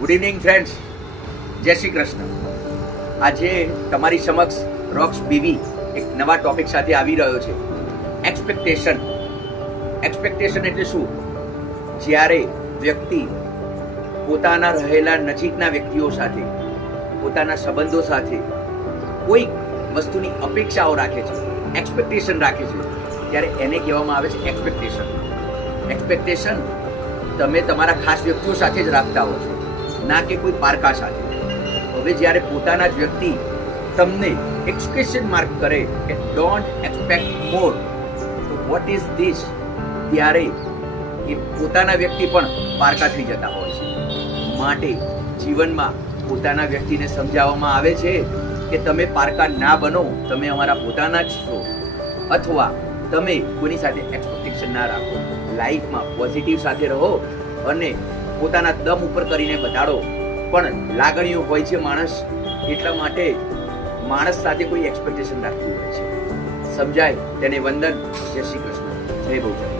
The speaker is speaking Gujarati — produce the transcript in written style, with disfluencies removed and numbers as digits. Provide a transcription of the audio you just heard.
ગુડ ઇવનિંગ ફ્રેન્ડ્સ, જય શ્રી કૃષ્ણ. આજે તમારી સમક્ષ રોક્સ બીવી એક નવા ટોપિક સાથે આવી રહ્યો છે. એક્સપેક્ટેશન. એક્સપેક્ટેશન એટલે શું? જ્યારે વ્યક્તિ પોતાના રહેલા નજીકના વ્યક્તિઓ સાથે, પોતાના સંબંધો સાથે કોઈ વસ્તુની અપેક્ષાઓ રાખે છે, એક્સપેક્ટેશન રાખે છે, ત્યારે એને કહેવામાં આવે છે એક્સપેક્ટેશન. એક્સપેક્ટેશન તમે તમારા ખાસ વ્યક્તિઓ સાથે જ રાખતા હો છો, ના કે કોઈ પારકા સાથે. હવે જ્યારે પોતાના જ વ્યક્તિ તમને એક ક્વેશ્ચન માર્ક કરે કે ડોન્ટ એક્સપેક્ટ મોર, તો વોટ ઇઝ ધીસ, ત્યારે એ પોતાના વ્યક્તિ પણ પારકા થઈ જતા હોય છે. માટે જીવનમાં પોતાના વ્યક્તિને સમજાવવામાં આવે છે કે તમે પારકા ના બનો, તમે અમારા પોતાના જ છો. અથવા તમે કોઈની સાથે એક્સપેક્ટેશન ના રાખો. લાઈફમાં પોઝિટિવ સાથે રહો અને પોતાના દમ ઉપર કરીને બતાડો. પણ લાગણીઓ હોય છે માણસ, એટલા માટે માણસ સાથે કોઈ એક્સપેક્ટેશન રાખતું હોય છે. સમજાય તેને વંદન. જય શ્રી કૃષ્ણ. જય બહુચર.